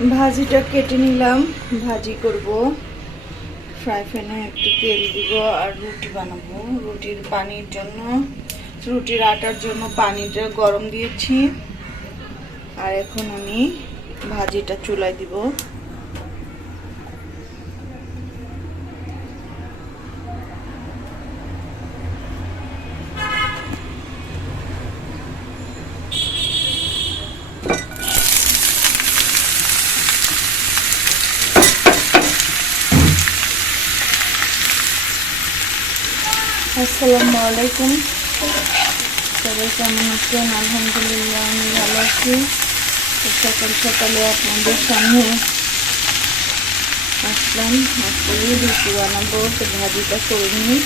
ভাজিটা কেটে নিলাম, ভাজি করব। ফ্রাই প্যানে একটু তেল দিব আর রুটি বানাবো। রুটির পানির জন্য, রুটির আটার জন্য পানিটা গরম দিয়েছি। আর এখন আমি ভাজিটা চুলায় দিব। আসসালামু আলাইকুম, সবাই কেমন আছেন? আলহামদুলিল্লাহ আমি ভালো আছি। সকাল সকালে আপনাদের সামনে আসলাম। আজকে রুটি বানাবো, তো ভাজিটা করে নিই।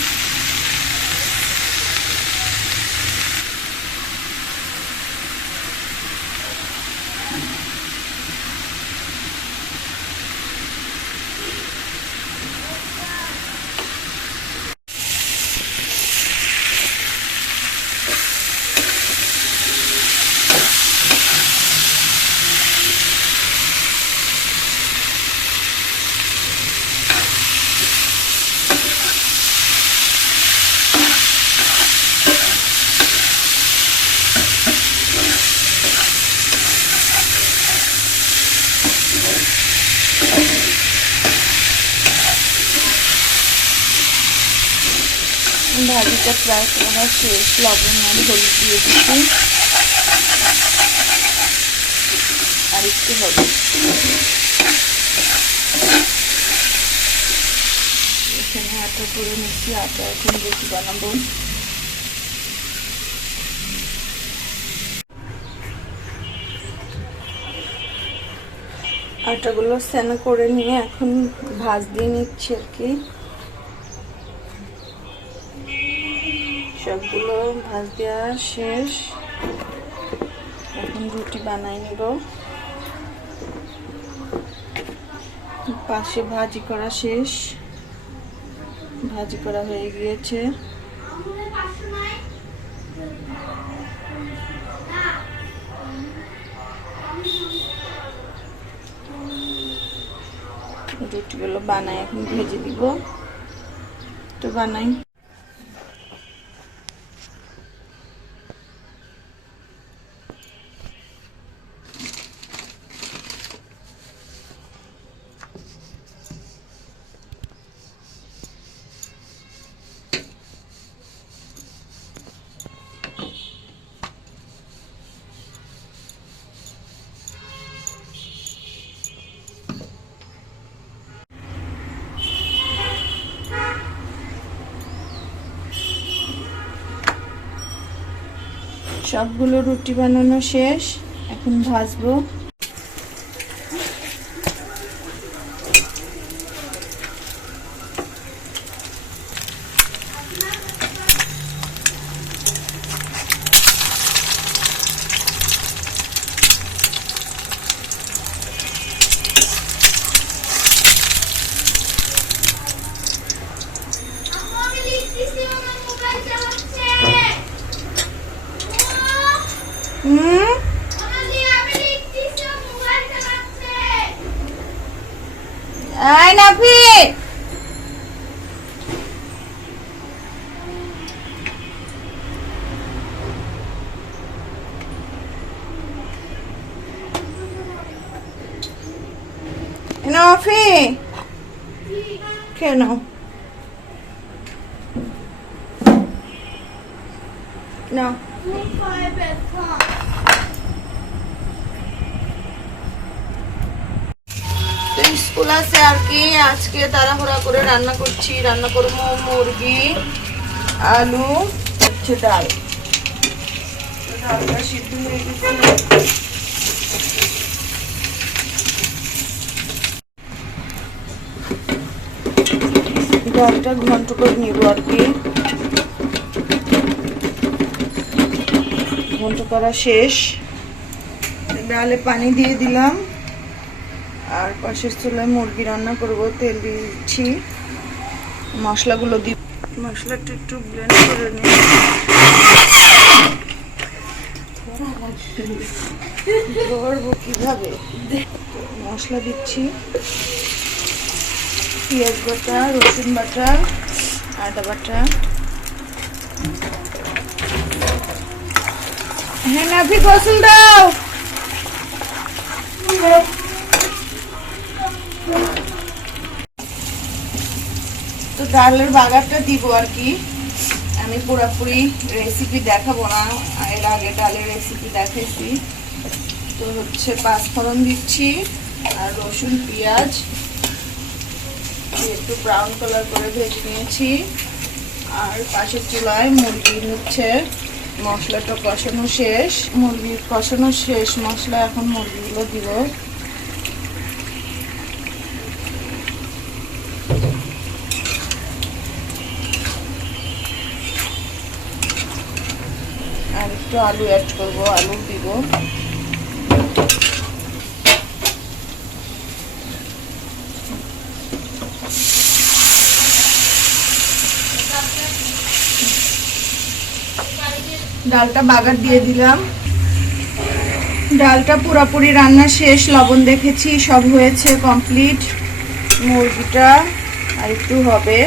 ভাজিটা প্রায় করা শেষ, লবণ আর হলুদ দিয়ে দিচ্ছি। আর একটু হবে, এখানে আটা করে নিচ্ছি। আটা এখন রুটি বানাবো। আটাগুলো সেনা করে নিয়ে এখন ভাজ দিয়ে নিচ্ছি আর কি। সবগুলো ভাজ দেওয়া শেষ, এখন রুটি বানাই নিব। পাশে ভাজি করা শেষ, ভাজি করা হয়ে গিয়েছে। রুটিগুলো বানাই, এখন ভেজে দিব। তো বানাই। সবগুলো রুটি বানানো শেষ, এখন ভাজবো। আয় নাফি, নাফি কেন না? স্কুল আছে আর কি। আজকে তাড়াহুড়া করে রান্না করছি। রান্না করবো মুরগি, আলু, হচ্ছে ডাল। ডালটা সিদ্ধ হয়ে গেছে। ডালটা ঘন্ট করে নিব আর কি। ঘন্ট করা শেষ, ডালে পানি দিয়ে দিলাম। আর পাশের চুলায় মুরগি রান্না করব। তেল দিচ্ছি, মশলাগুলো দিব। মশলাটা একটু ব্লেন্ড করে নিই। করবো কিভাবে? মশলা দিচ্ছি, পেঁয়াজ বাটা, রসুন বাটা, আদা বাটা। হ্যাঁ নাফি গোসল দাও। তো ডালের বাগারটা দিব আর কি। আমি পুরোপুরি রেসিপি দেখাবো না, এর আগে ডালের রেসিপি দেখাইছি। তো হচ্ছে পাঁচফোড়ন দিচ্ছি আর রসুন পেঁয়াজ একটু ব্রাউন কালার করে ভেজে নিয়েছি। আর পাশের চুলায় মুরগির হচ্ছে মশলাটা কষানো শেষ, মুরগির কষানো শেষ মশলা, এখন মুরগিগুলো দিব। আর একটু আলু অ্যাড করবো, আলু দিব। ডালটা বাগার দিয়ে দিলাম। ডালটা পুরোপুরি রান্না শেষ, লবণ দেখেছি, সব হয়েছে কমপ্লিট। মুরগিটা আর একটু হবে।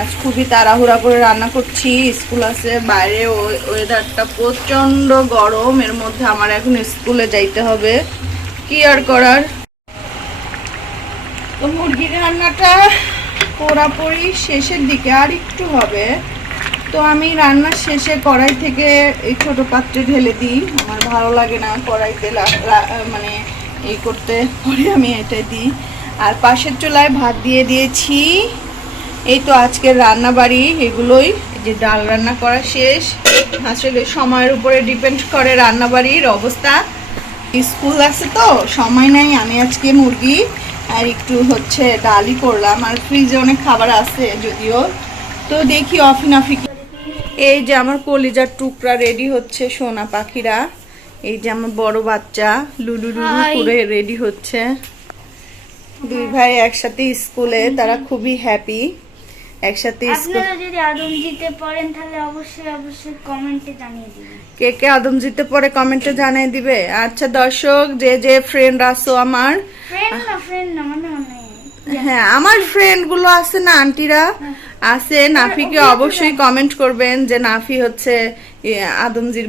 আজ খুবই তাড়াহুড়া করে রান্না করছি, স্কুল আছে বাইরে, ওয়েদারটা প্রচন্ড গরম, এর মধ্যে আমার এখন স্কুলে যাইতে হবে, কি আর করার। তো মুরগির রান্নাটা পুরোপুরি শেষের দিকে, আর একটু হবে। তো আমি রান্নার শেষে কড়াই থেকে এই ছোট পাত্রে ঢেলে দিই, আমার ভালো লাগে না কড়াইতে মানে এই করতে, পরে আমি এটা দিই। আর পাশের চুলায় ভাত দিয়ে দিয়েছি। এই তো আজকের রান্না বাড়ি এগুলোই। এই যে ডাল রান্না করা শেষ। আসলে সময়ের উপরে ডিপেন্ড করে রান্না বাড়ির অবস্থা। স্কুল আছে তো সময় নাই, আমি আজকে মুরগি আর একটু হচ্ছে ডালই করলাম। আর ফ্রিজে অনেক খাবার আছে যদিও। তো দেখি অফিনাফি। এই যে আমার কলিজার টুকরা রেডি হচ্ছে, সোনা পাখিরা। এই যে আমার বড় বাচ্চা লুলু লুলু করে রেডি হচ্ছে। দুই ভাই একসাথে স্কুলে, তারা খুবই হ্যাপি একসাথে। আপনারা যদি আদম জিতে পড়েন তাহলে অবশ্যই অবশ্যই কমেন্টে জানিয়ে দিবেন। কে কে আদম জিতে পড়ে কমেন্টে জানিয়ে দিবে। আচ্ছা দর্শক, যে যে ফ্রেন্ড আছো আমার, ফ্রেন্ড না মানে হ্যাঁ আমার ফ্রেন্ড গুলো আছে না, আন্টিরা আছে, নাফিকে অবশ্যই কমেন্ট করবেন যে নাফি হচ্ছে আদমজির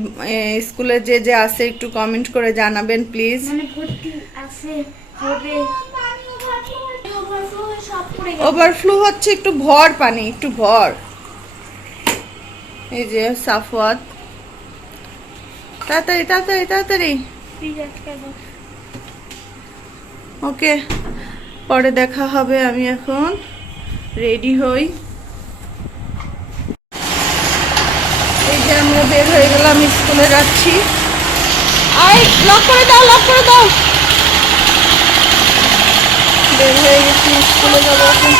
স্কুলে যে যে আছে, একটু কমেন্ট করে জানাবেন প্লিজ। মানে ভর্তি আছে হবে, ওভারফ্লো হচ্ছে, একটু ভর পানি, একটু ভর। এই যে সাফওয়াত, তাড়াতাড়ি তাড়াতাড়ি তাড়াতাড়ি। ওকে, পরে দেখা হবে। আমি এখন রেডি হই। এই যে আমরা বের হয়ে গেলাম, স্কুলে যাচ্ছি। আই লক করে দাও, লক করে দাও। বের হয়ে গেছি, স্কুলে যাবো এখন।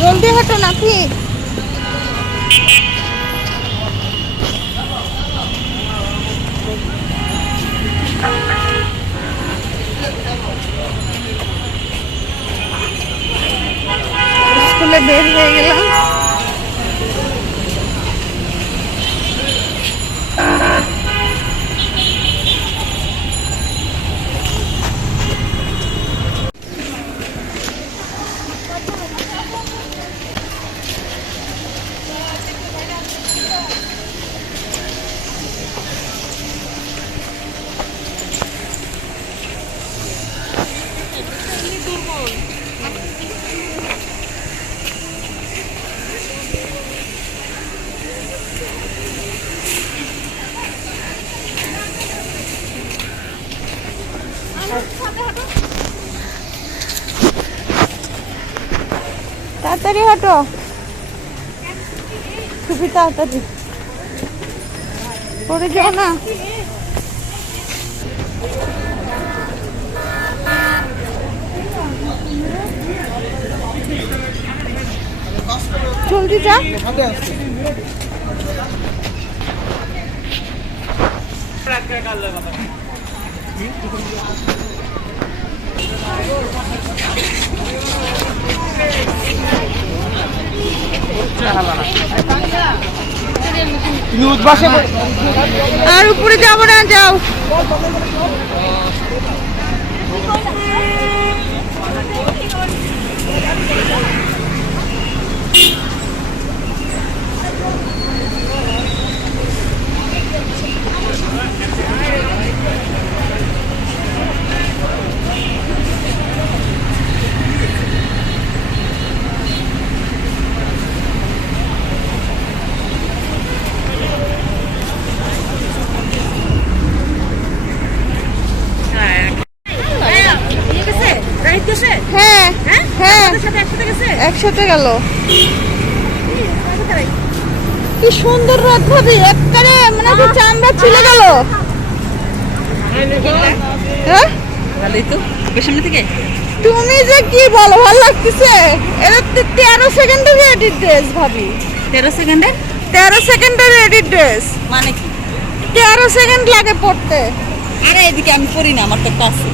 জলদি হাঁটো নাকি। স্কুলে বের হয়ে গেলাম। তাড়াতাড়ি হাঁটো, খুবই তাড়াতাড়ি, পড়ে যাও না। জলদি যা। তুমি উদ্বাসে আর উপরে যাবো না, যাও। হ্যাঁ হ্যাঁ, একসাথে গেল। কি সুন্দর রথ ভাবি, একবারে মানে কি চামড়া ছিলে গেল। হ্যাঁ ভালোই তো সামনে থেকে তুমি যে কি বলো, ভালো লাগতেছে। এটা 13 সেকেন্ডের এডিট ড্রেস ভাবি, 13 সেকেন্ডে 13 সেকেন্ডের এডিট ড্রেস, মানে কি? 13 সেকেন্ড লাগে পড়তে। আরে এদিকে আমি পড়ি না, আমার তো একটা আছে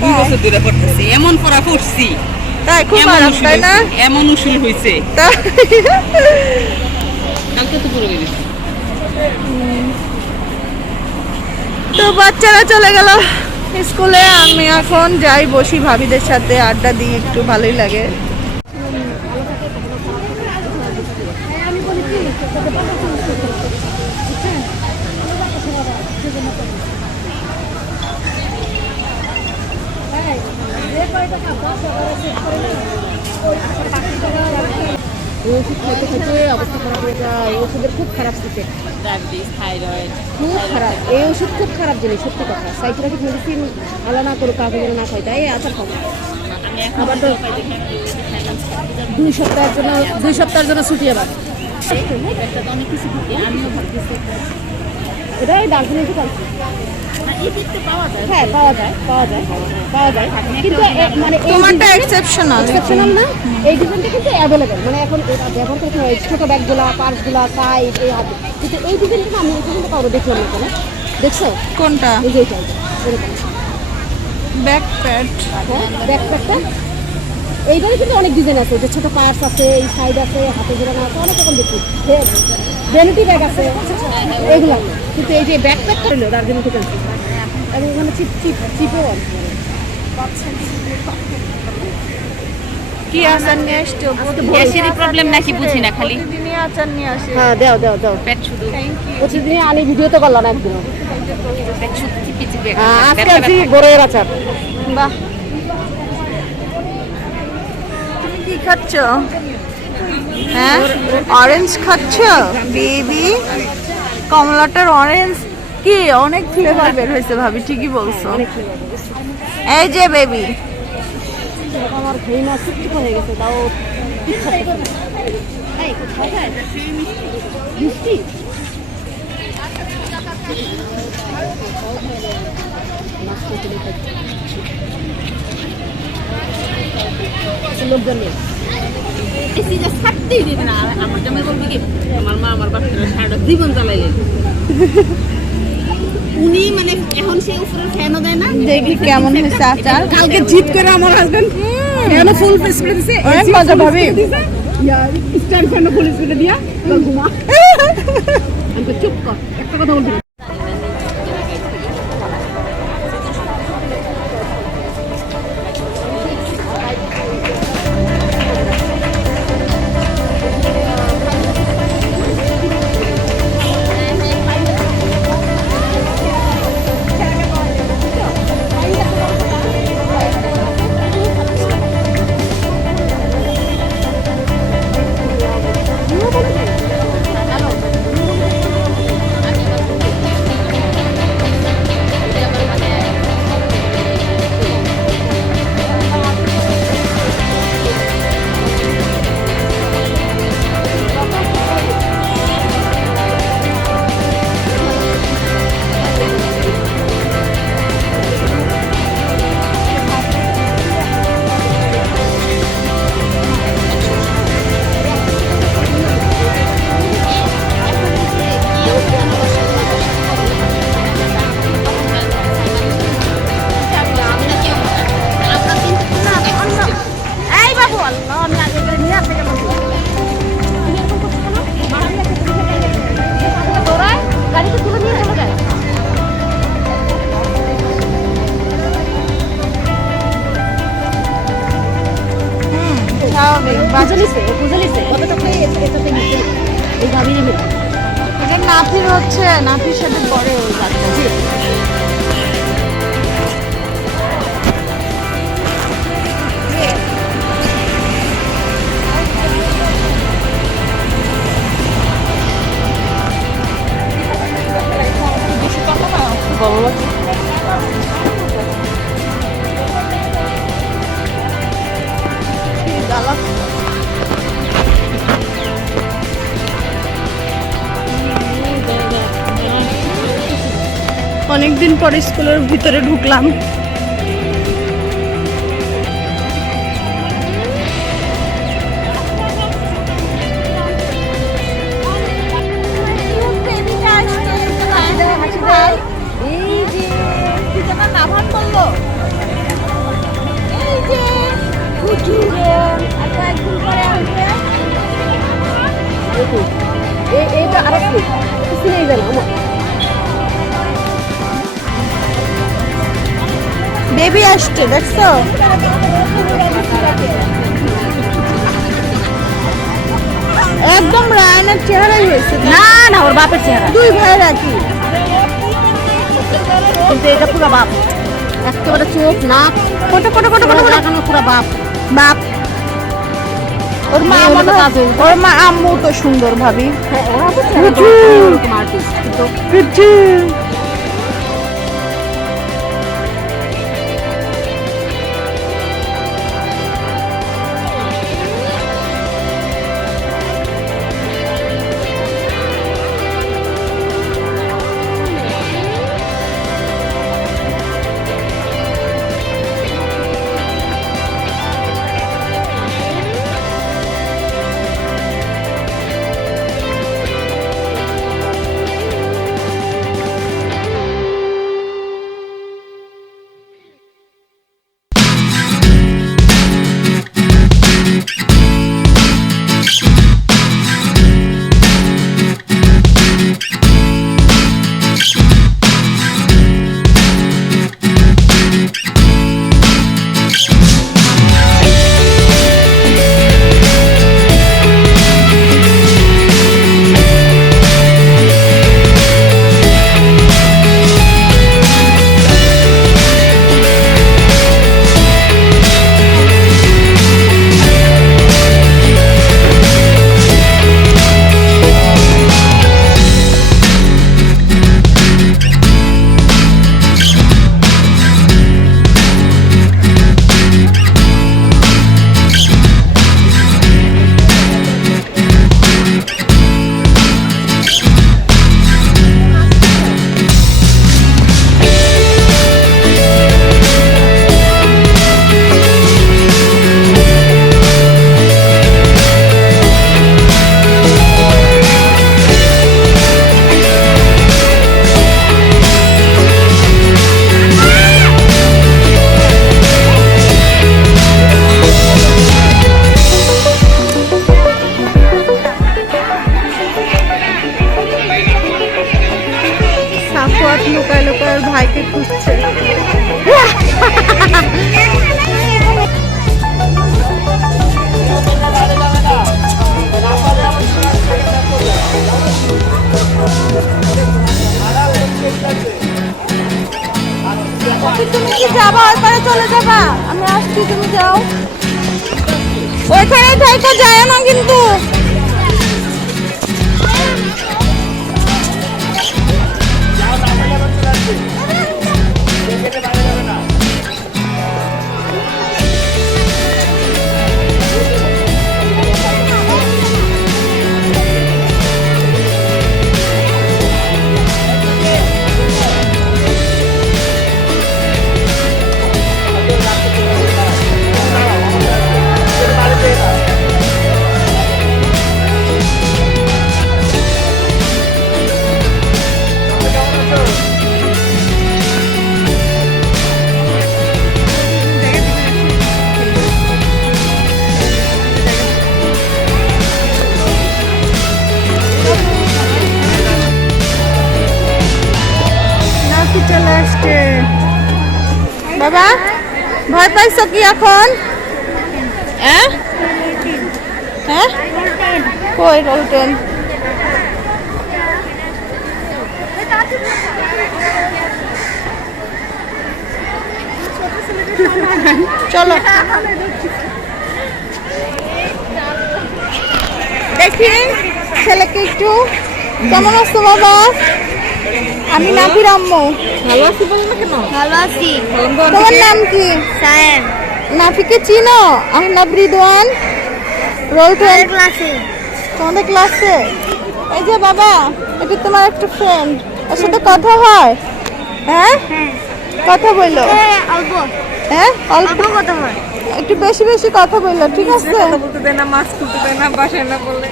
2 বছর ধরে পড়তেছি, এমন পড়া পড়ছি তাই খুব এমন আরাম, উসুল তাই না? হইছে, এমন উসুল হইছে। তাই? কালকে তো পুরো গেছি। তো বাচ্চারা চলে গেল স্কুলে, আমি এখন যাই বসি ভাবিদের সাথে আড্ডা দিই, একটু ভালোই লাগে। ওষুধ খাইতে খাইতে অবস্থা খারাপ হয়ে যায়। ওষুধের খুব খারাপ থাকে, ডায়াবেটিস, থাইরয়েড, খুব খারাপ। এই ওষুধ খুব খারাপ জিনিস, সত্যি কথা। সাইকিয়াট্রিক মেডিসিন আলা না করুক, কাউকে যেন না খাই, তাই আচার খাবো। আবার তো 2 সপ্তাহের জন্য ছুটি। আবার অনেক কিছু থাকে, আমিও ভাবতেছি এটাই দার্জিলিং থেকে আনছি। হ্যাঁ, পাওয়া যায়। কিন্তু মানে তোমারটা এক্সেপশনাল, এক্সেপশনাল না, এই ডিজাইনটা কিন্তু অ্যাভেলেবেল। মানে এখন এটা ব্যবহার করতে হয়, ছোটো ব্যাগগুলা, পার্সগুলা, সাইজ এই হাতে। কিন্তু এই ডিজাইনটা আমি কিন্তু কাউকে দেখলাম না। কেন দেখছো? কোনটা? এই যে এইটা এরকম ব্যাকপ্যাড। ব্যাকপ্যাকটা এইবারে কিন্তু অনেক ডিজাইন আছে, যে ছোটো পার্স আছে, এই সাইড আছে, হাতে জোড়ানো আছে, অনেক রকম দেখি। ভ্যানিটি ব্যাগ আছে, এগুলো। কিন্তু এই যে ব্যাকপ্যাকটা হলো দার্জিলিং থেকে আনছি, এবং ওখানে চিপেও আছে। কি আচার নিয়ে আসছো? গ্যাসেরই প্রবলেম নাকি বুঝি না, খালি প্রতিদিনই আচার নিয়ে আসে। হ্যাঁ, দাও পেট শুধু প্রতিদিনই আনি, ভিডিও তো করলাম একদিনও। পেট শুধু চিপি চিপি আজকে আছি বড়ের আচার। বাহ, তুমি কি খাচ্ছ? হ্যাঁ, অরেঞ্জ খাচ্ছ বেবি? কমলাটার অরেঞ্জ কি অনেক ফ্লেভার বের হয়েছে ভাবি, ঠিকই বলছো। এই যে বেবি, আমার ঘুম না ছুট্টি হয়ে গেছে, তাও ইচ্ছা করছে। মিষ্টি লোকজন নেই। ছাড়তেই দিবে না। আমার জামাই বলবে কি, আমার মা আমার বাচ্চারা সারাটা জীবন জ্বালাইলেন। উনি মানে এখন সেই উপরের ফ্যানও দেয় না। দেখি কেমন হয়েছে আচার। কালকে জিত করে আমার হাজবেন্ড এখানে ফুল স্প্রে দিছে, অনেক মজা ভাবি। স্ট্যান্ড ফ্যান ফুল স্প্রে দিয়া ঘুমা। আমি চুপ কর, একটা কথা বলবি না। নাফির হচ্ছে নাফির সাথে পরে ওই বাচ্চা। অনেকদিন পরে স্কুলের ভিতরে ঢুকলাম। বেবি আসছে দেখছো? একদম রায়নার চেহারাই হয়েছে। না না, ওর বাপের চেহারা। দুই ভাইয়ের একই, কিন্তু এটা পুরো বাপ, একেবারে চোখ নাক কোটা কোটা কোটা কোটা লাগানো পুরো বাপ। বাপ। ওর মা মনে হয়, ওর মা আম্মু তো সুন্দর ভাবি। হ্যাঁ, ওরা তো এরকম আর্টিস্ট, কিন্তু লুকায় লুকায় ওর ভাইকে খুঁজছে। তুমি কি যাবা? ওই পারে চলে যাবা? আমি আসছি, তুমি যাও। ওইখানে থাইকো, যায় না কিন্তু। চলে আসছে বাবা। ভয় পাইছো কি এখন? হ্যাঁ হ্যাঁ, কই রোলটেন? চলো দেখি ছেলেকে একটু। কেমন আছো বাবা? আমি নাফির আম্মু। ভালো আছি বল না কেন? ভালো আছি। তোমার নাম কি? সায়েম। নাফিকে চিনো? আহনাব রিদওয়ান রোল ক্লাসে। তোমাদের ক্লাসে? এই যে বাবা, এটা তোমার একটা ফ্রেন্ড, ওর সাথে কথা হয়? হ্যাঁ হ্যাঁ। কথা বললো? অল্প হ্যাঁ অল্প, অল্প কথা হয়। একটু বেশি বেশি কথা বললো, ঠিক আছে? কথা বলতে দেয় না, মাছ খুলতে দেয় না, বাসায় না বললে।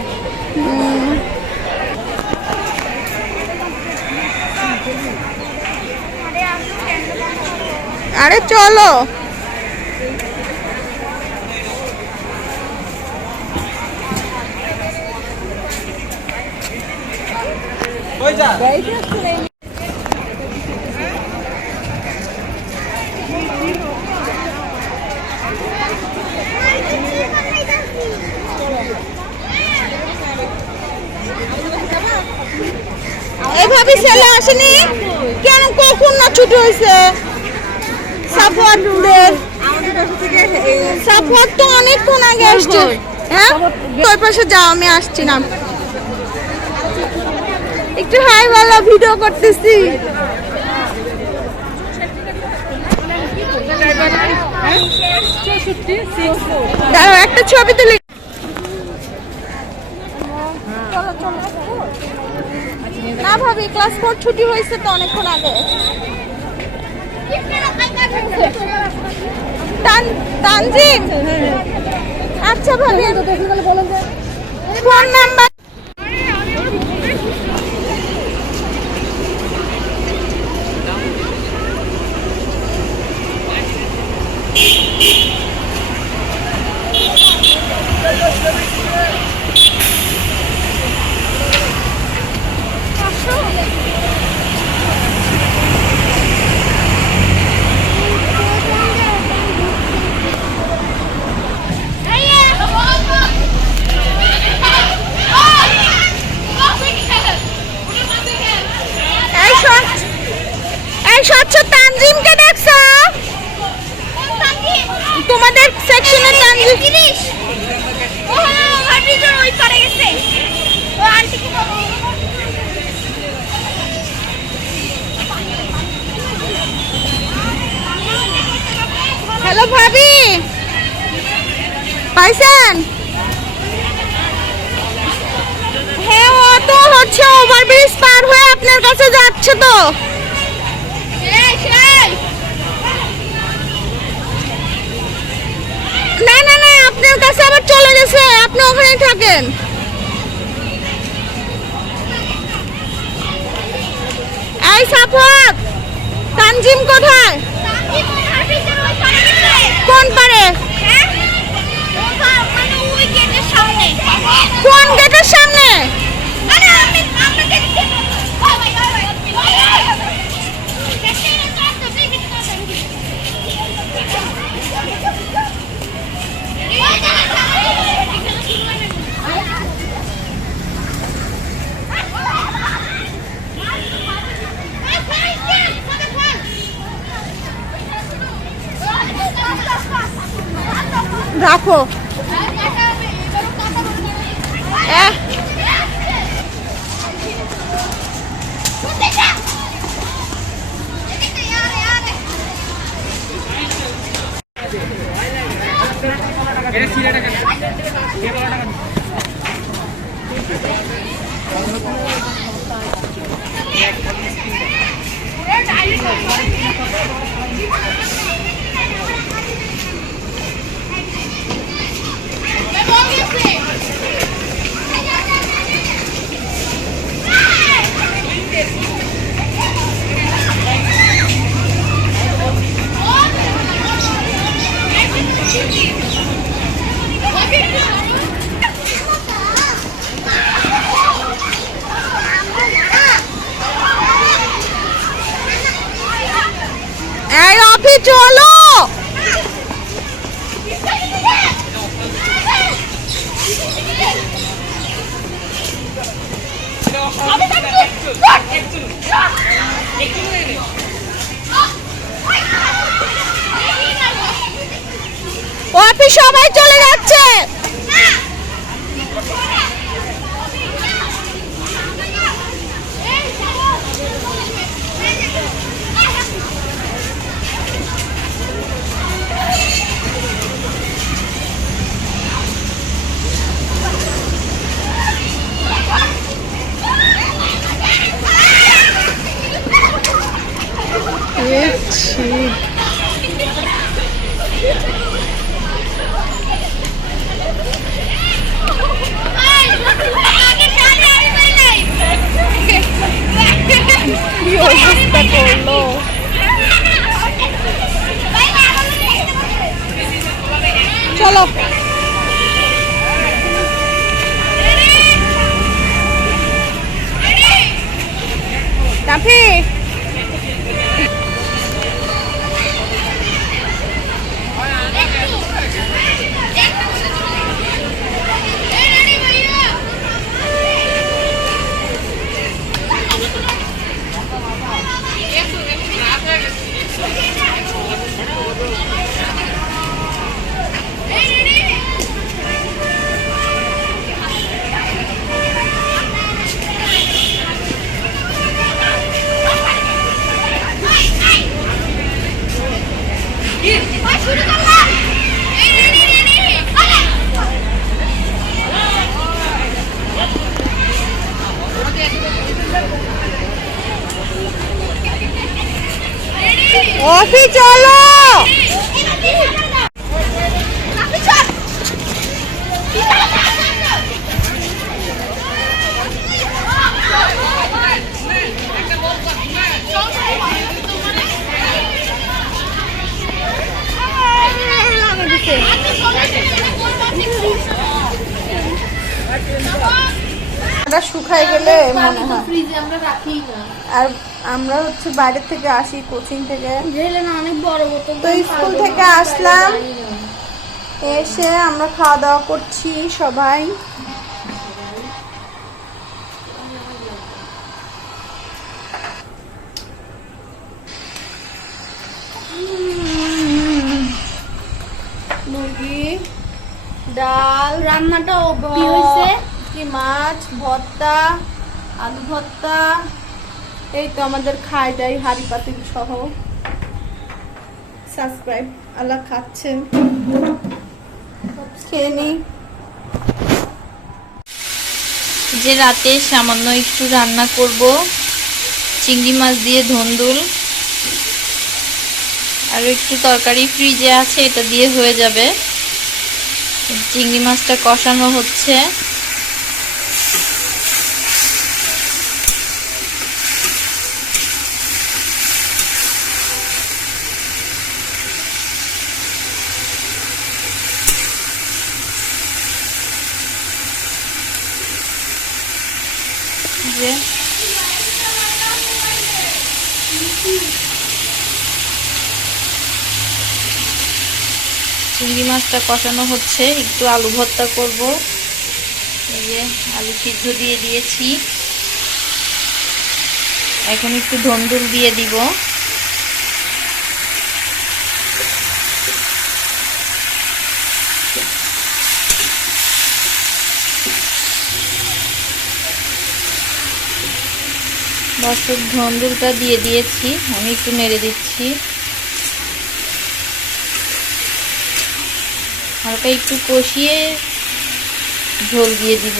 আরে চলো। এভাবে ছেলে আসেনি কেন? কখন না ছুটি হয়েছে সাফওয়াতদের? সাফওয়াত তো অনেকক্ষণ আগে আসছে। হ্যাঁ ওই পাশে যাও, আমি আসছি না। একটু হাই বলো, ভিডিও করতেছি। দাঁড়াও একটা ছবি তুলি। না ভাবি, ক্লাস 4 ছুটি হয়েছে তো অনেকক্ষণ আগে। তানজিম, আচ্ছা ভাবি ফোন নাম্বার। এই স্বচ্ছ তানজিমকে দেখছো? তোমাদের সেকশনের তানজিম। হ্যালো ভাবি, পাইছেন? হ্যাঁ, ও তো হচ্ছে ওভারব্রিজ পার হয়ে আপনার কাছে যাচ্ছে তো। না না না, আপনার কাছে আবার চলে গেছে, আপনি ওখানেই থাকেন। এই সাফওয়াত, তানজিম কোথায়? কোন পারে? কোন গেটের সামনে? রাখো। এই অফি চলো। অফিস সবাই চলে যাচ্ছে। কি অবস্থা করলো। চলো টাফি। অফিস চলো। শুকায় গেলে মনে হয় ফ্রিজে আমরা রাখি না। আর আমরা হচ্ছে বাইরে থেকে আসি, কোচিং থেকে, ঢেলে না অনেক বড় বোতল। তো স্কুল থেকে আসলাম, এসে আমরা খাওয়া দাওয়া করছি সবাই। মুরগি, ডাল, রান্নাটাও কি হয়েছে? কি মাছ, ভর্তা, আলু ভর্তা, এই তো আমাদের খাইটাই হাড়ি পাতিল সহ। সাবস্ক্রাইব আল্লাহ খাচ্ছেন, খেয়ে নি। যে রাতে সামান্য একটু রান্না করব, চিংড়ি মাছ দিয়ে ধন্দুল, আর একটু তরকারি ফ্রিজে আছে, এটা দিয়ে হয়ে যাবে। চিংড়ি মাছটা কষানো হচ্ছে। যে চিংড়ি মাছটা কষানো হচ্ছে, একটু আলু ভর্তা করব। এই যে আলু সিদ্ধ দিয়ে দিয়েছি, এখন একটু ধন্দুল দিয়ে দিব। দর্শক ধন্দুলটা দিয়ে দিয়েছি, আমি একটু নেড়ে দিচ্ছি। হালকা একটু কষিয়ে ঝোল দিয়ে দিব।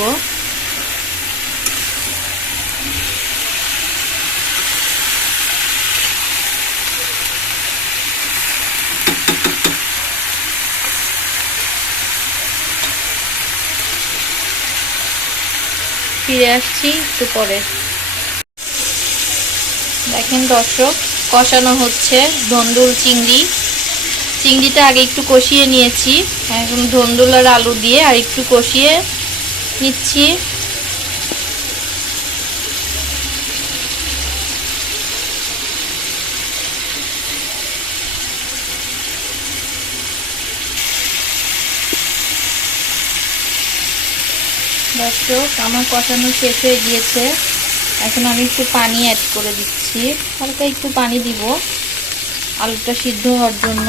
ফিরে আসছি একটু পরে। দেখেন দর্শক, কষানো হচ্ছে ধন্দুল চিংড়িটা আগে একটু কষিয়ে নিয়েছি, এখন ধন্দুল আর আলু দিয়ে আর একটু কষিয়ে নিচ্ছি। দর্শক আমার কষানো শেষ হয়ে গিয়েছে, এখন আমি একটু পানি অ্যাড করে দিচ্ছি, হালকা একটু পানি দিব আলুটা সিদ্ধ হওয়ার জন্য।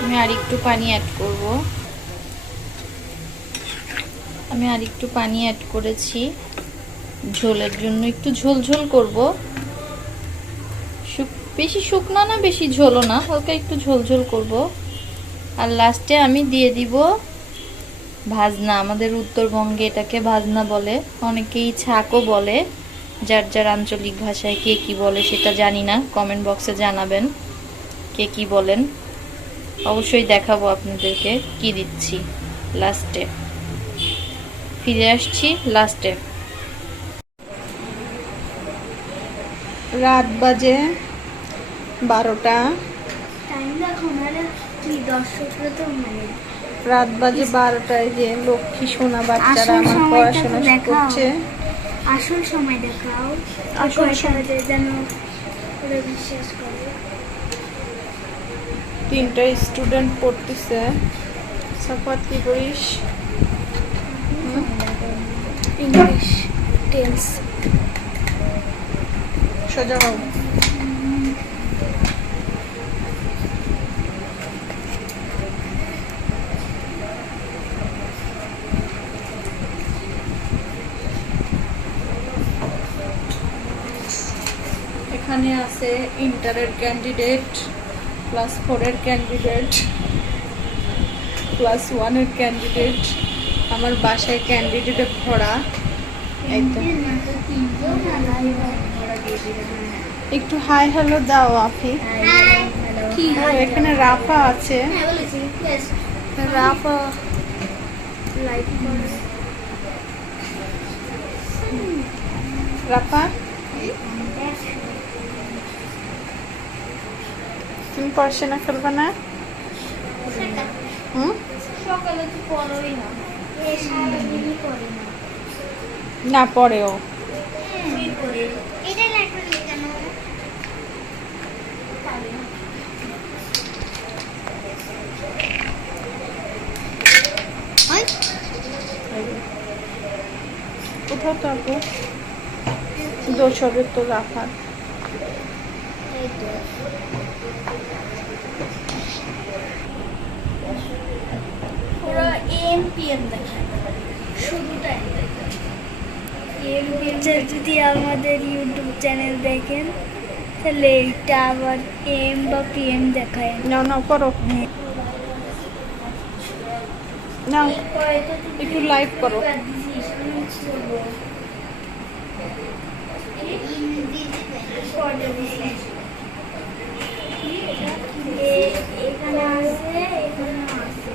আমি আর একটু পানি অ্যাড করব। আমি আর একটু পানি অ্যাড করেছি ঝোলের জন্য, একটু ঝোল ঝোল করব, বেশি শুকনো না বেশি ঝোলও না, হালকা একটু ঝোল ঝোল করব। আর লাস্টে আমি দিয়ে দিব ভাজনা, আমাদের উত্তরবঙ্গে এটাকে ভাজনা বলে, অনেকেই ছাকও বলে, যার যার আঞ্চলিক ভাষায় কে কি বলে সেটা জানি না, কমেন্ট বক্সে জানাবেন কে কি বলেন। অবশ্যই দেখাবো আপনাদেরকে কি দিচ্ছি লাস্টে। ফিরে আসছি লাস্টে। রাত বাজে 12টা। টাইম দেখো না কি দর্শকরা তো মানে রাত বাজে 12টায় যে লক্ষ্মী সোনা বাচ্চারা আসল আমার সময়টা পড়াশোনা তো দেখাও। করছে। আসল সময় দেখাও, আসল আসল সময়। সময় যেন ওরা বিশ্বাস করে। 3টা স্টুডেন্ট পড়তেছে। সাফাত কি করিস? English tense. সোজা হও। এখানে আছে ইন্টারের ক্যান্ডিডেট, ক্লাস 4-এর ক্যান্ডিডেট, ক্লাস 1-এর ক্যান্ডিডেট। আমার বাসায় ক্যান্ডিডেটে ভরা। একদম একটু হাই হ্যালো দাও আফি। কি ও, এখানে রাফা আছে। রাফা লাইক করে। রাফা তুমি পড়াশোনা করবে না? সকালে তো পড়োই না, এই সারাদিনই পড়ে না। না পড়েও। এটা লাগবে কেন? কোথাও তো আপু দোষ হবে তো রাফার। ওরা এমপিএম দেখায়, শুধু টাইম দেখায়। যদি আমাদের ইউটিউব চ্যানেল দেখেন তাহলে এটা আবার এম বা পিএম দেখায়। নাও নাও করো, নাও একটু লাইভ করো। এখানে আছে, এখানে আছে।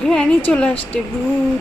গ্র্যানি চলে আসছে, ভূত।